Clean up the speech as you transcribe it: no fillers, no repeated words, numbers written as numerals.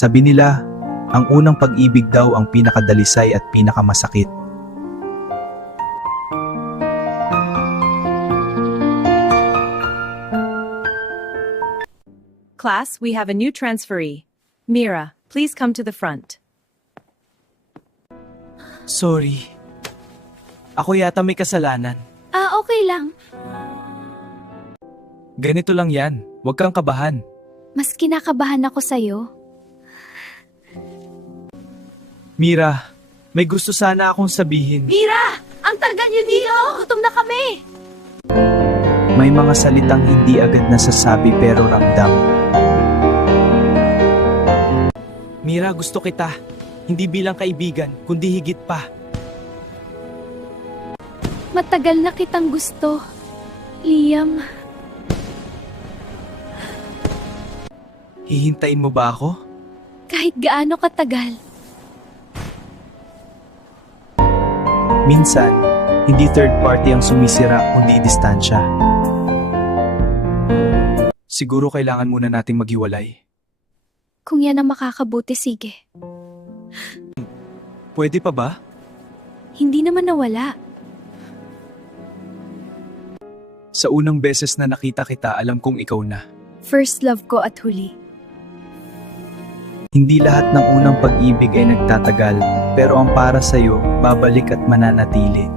Sabi nila, ang unang pag-ibig daw ang pinakadalisay at pinakamasakit. Class, we have a new transferee. Mira, please come to the front. Sorry. Ako yata may kasalanan. Okay lang. Ganito lang yan. Huwag kang kabahan. Mas kinakabahan ako sa'yo. Mira, may gusto sana akong sabihin. Mira! Ang tagal niyo dito! Gutom na kami! May mga salitang hindi agad nasasabi pero ramdam. Mira, gusto kita. Hindi bilang kaibigan, kundi higit pa. Matagal na kitang gusto. Liam, Hihintayin mo ba ako? kahit gaano katagal. Minsan, hindi third party ang sumisira kundi distansya. Siguro kailangan muna nating maghiwalay. Kung yan ang makakabuti, sige. Pwede pa ba? Hindi naman nawala. Sa unang beses na nakita kita, alam kong ikaw na. First love ko at huli. Hindi lahat ng unang pag-ibig ay nagtatagal, pero ang para sa'yo, babalik at mananatili.